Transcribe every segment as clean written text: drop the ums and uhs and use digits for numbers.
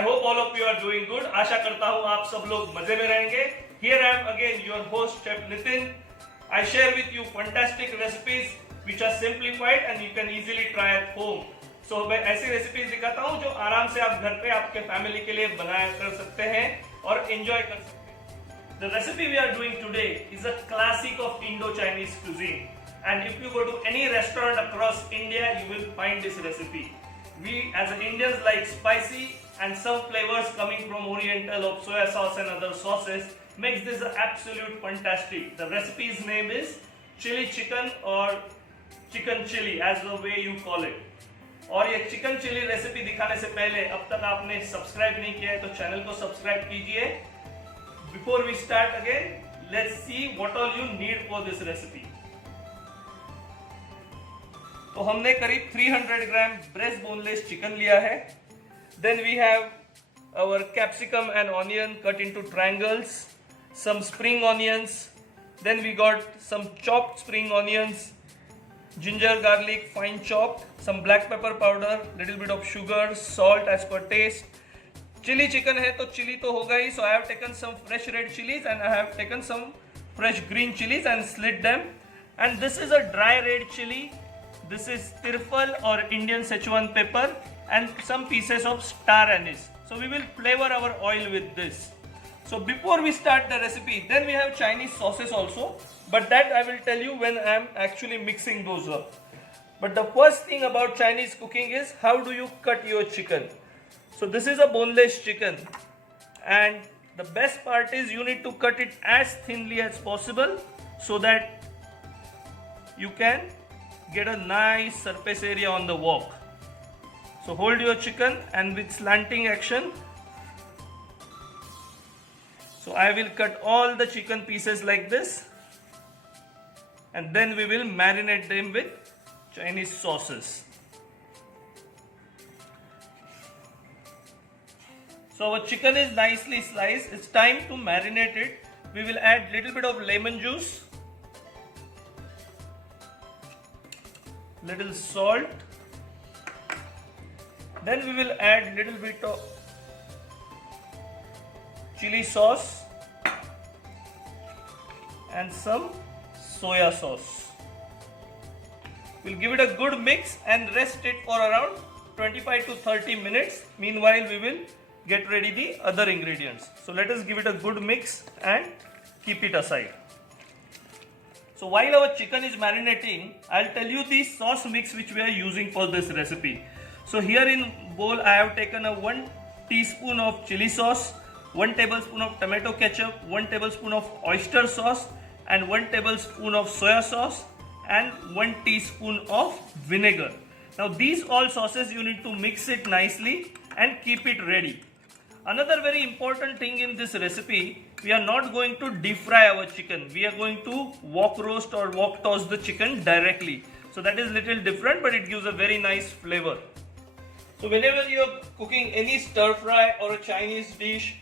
I hope all of you are doing good. आशा करता हूँ आप सब लोग मजे में रहेंगे. Here I am again, your host Chef Nitin. I share with you fantastic recipes which are simplified and you can easily try at home. So मैं ऐसी रेसिपीज दिखाता हूँ जो आराम से आप घर पे आपके फैमिली के लिए बनाया कर सकते हैं और enjoy कर सकते हैं. The recipe we are doing today is a classic of Indo-Chinese cuisine. And if you go to any restaurant across India, you will find this recipe. We as Indians like spicy and some flavors coming from Oriental of soya sauce and other sauces makes this absolute fantastic. The recipe's name is chili chicken or chicken chili as the way you call it. और ये chicken chilli recipe दिखाने से पहले अब तक आपने subscribe नहीं किया है तो चैनल को सब्सक्राइब कीजिए. Before we start again, let's see what all you need for this recipe. तो हमने करीब 300 ग्राम ब्रेस्ट बोनलेस चिकन लिया है. Then we have our capsicum and onion cut into triangles, some spring onions, then we got some chopped spring onions, ginger garlic fine chopped, some black pepper powder, little bit of sugar, salt as per taste. Chili chicken है तो chili तो होगा ही, so I have taken some fresh red chilies and I have taken some fresh green chilies and slit them. And this is a dry red chili. This is tirfal or Indian Szechuan pepper and some pieces of star anise. So we will flavor our oil with this. So before we start the recipe, then we have Chinese sauces also, but that I will tell you when I am actually mixing those up. But the first thing about Chinese cooking is how do you cut your chicken. So this is a boneless chicken and the best part is you need to cut it as thinly as possible so that you can get a nice surface area on the wok. So hold your chicken and with slanting action. So I will cut all the chicken pieces like this and then we will marinate them with Chinese sauces. So our chicken is nicely sliced. It's time to marinate it. We will add little bit of lemon juice, little salt, then we will add little bit of chili sauce and some soya sauce. We'll give it a good mix and rest it for around 25 to 30 minutes. Meanwhile, we will get ready the other ingredients. So let us give it a good mix and keep it aside. So while our chicken is marinating, I'll tell you the sauce mix which we are using for this recipe. So here in bowl I have taken a 1 teaspoon of chili sauce, 1 tablespoon of tomato ketchup, 1 tablespoon of oyster sauce and 1 tablespoon of soya sauce and 1 teaspoon of vinegar. Now these all sauces you need to mix it nicely and keep it ready. Another very important thing in this recipe, we are not going to deep fry our chicken. We are going to wok roast or wok toss the chicken directly. So that is little different, but it gives a very nice flavor. So whenever you are cooking any stir fry or a Chinese dish,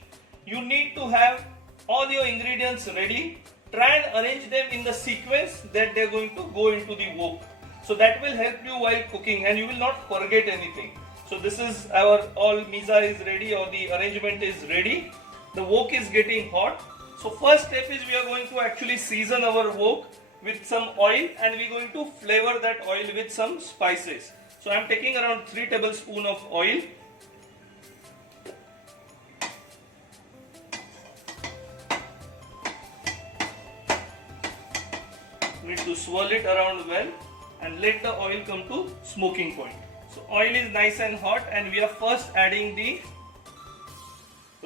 you need to have all your ingredients ready. Try and arrange them in the sequence that they are going to go into the wok. So that will help you while cooking and you will not forget anything. So this is our all misa is ready or the arrangement is ready. The wok is getting hot. So first step is we are going to actually season our wok with some oil and we are going to flavor that oil with some spices. So I am taking around 3 tablespoons of oil. Need to swirl it around well and let the oil come to smoking point. So oil is nice and hot and we are first adding the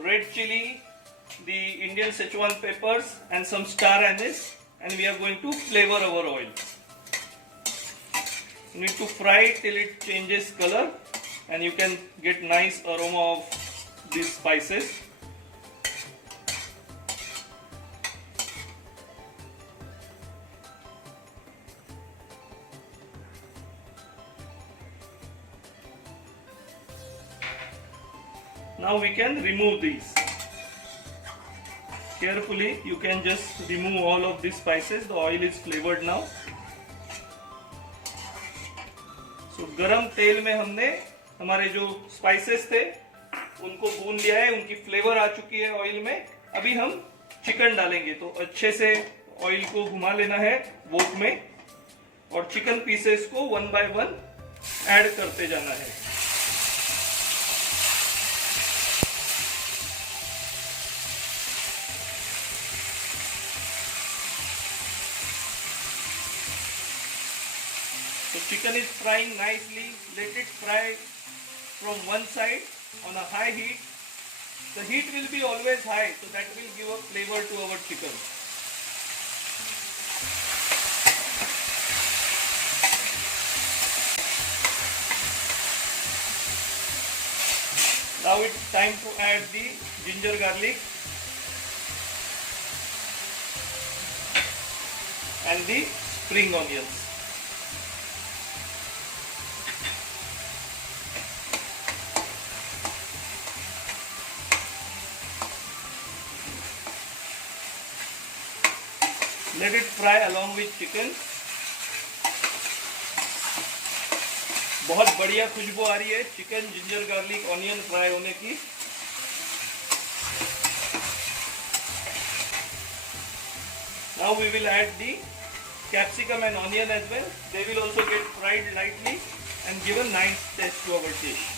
red chili, the Indian Szechuan peppers and some star anise and we are going to flavor our oil. You need to fry it till it changes color and you can get nice aroma of these spices. Now we can remove these. Carefully you can just remove all of these spices. The oil is flavored now. So गरम तेल में हमने हमारे जो spices थे उनको भून लिया है, उनकी फ्लेवर आ चुकी है ऑयल में। अभी हम चिकन डालेंगे, तो अच्छे से ऑयल को घुमा लेना है वोक में और चिकन पीसेस को 1 बाय 1 ऐड करते जाना है। So chicken is frying nicely. Let it fry from one side on a high heat. The heat will be always high, so that will give a flavor to our chicken. Now it's time to add the ginger garlic and the spring onions. Let it fry along with chicken. बहुत बढ़िया खुशबू आ रही है chicken ginger garlic onion fry होने की। Now we will add the capsicum and onion as well. They will also get fried lightly and give a nice taste to our dish.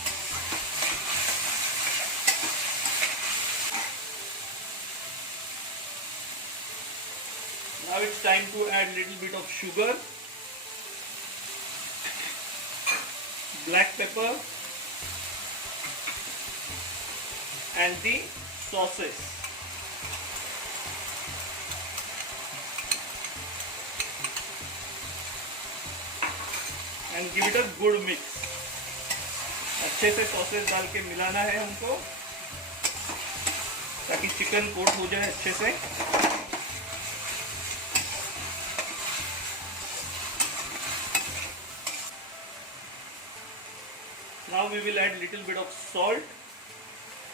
Now it's time to add little bit of sugar, black pepper and the sauces. And give it a good mix. अच्छे से sauces डाल के मिलाना है हमको ताकि chicken coat हो जाए अच्छे से। Now we will add little bit of salt.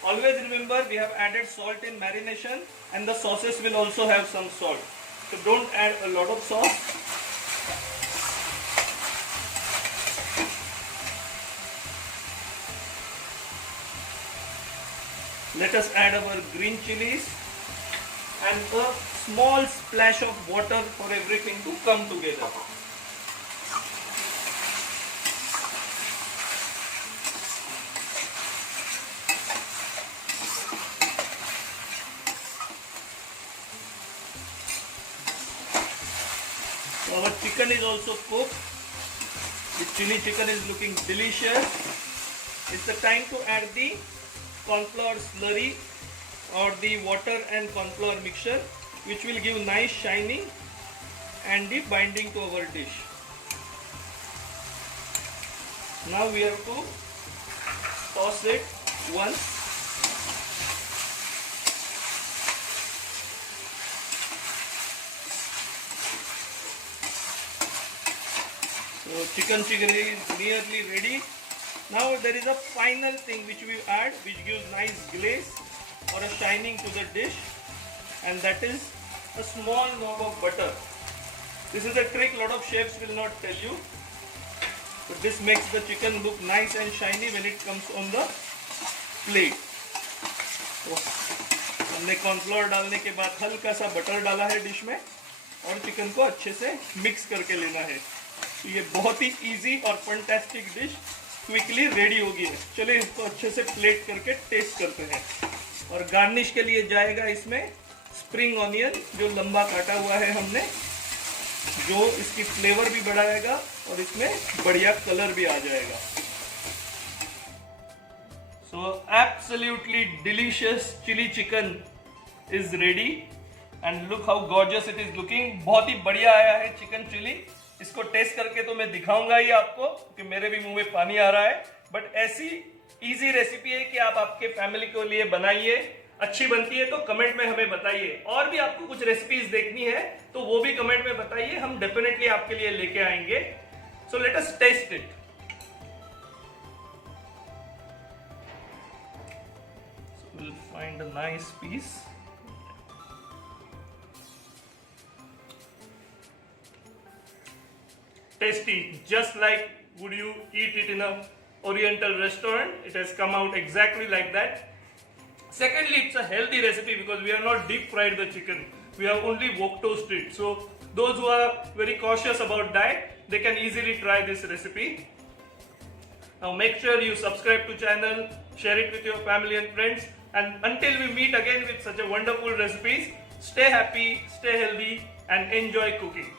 Always remember we have added salt in marination and the sauces will also have some salt. So don't add a lot of sauce. Let us add our green chilies and a small splash of water for everything to come together. So our chicken is also cooked. The chili chicken is looking delicious. It's the time to add the cornflour slurry or the water and cornflour mixture, which will give nice shining and the binding to our dish. Now we have to toss it once. So chicken is nearly ready. Now there is a final thing which we add, which gives nice glaze or a shining to the dish, and that is a small knob of butter. This is a trick lot of chefs will not tell you, but this makes the chicken look nice and shiny when it comes on the plate. तो हमने cornflour डालने के बाद हल्का सा butter डाला है dish में और चिकन को अच्छे से मिक्स करके लेना है। तो ये बहुत ही इजी और फैंटास्टिक डिश क्विकली रेडी होगी है। चलिए इसको अच्छे से प्लेट करके टेस्ट करते हैं। और गार्निश के लिए जाएगा इसमें स्प्रिंग ऑनियन जो लंबा काटा हुआ है हमने, जो इसकी फ्लेवर भी बढ़ाएगा और इसमें बढ़िया कलर भी आ जाएगा। So absolutely delicious chilli chicken is ready and look how gorgeous it is looking. बहुत ही बढ़िया आया है चिकन चिली। इसको टेस्ट करके तो मैं दिखाऊंगा ही आपको क्योंकि मेरे भी मुंह में पानी आ रहा है, बट ऐसी इजी रेसिपी है कि आप आपके फैमिली के लिए बनाइए। अच्छी बनती है तो कमेंट में हमें बताइए। और भी आपको कुछ रेसिपीज देखनी है तो वो भी कमेंट में बताइए, हम डेफिनेटली आपके लिए लेके आएंगे। So let us taste it. We'll find a nice piece. Tasty, just like would you eat it in a Oriental restaurant. It has come out exactly like that. Secondly, it's a healthy recipe because we have not deep fried the chicken. We have only wok toasted it. So those who are very cautious about diet, they can easily try this recipe. Now make sure you subscribe to channel, share it with your family and friends, and until we meet again with such a wonderful recipes, stay happy, stay healthy and enjoy cooking.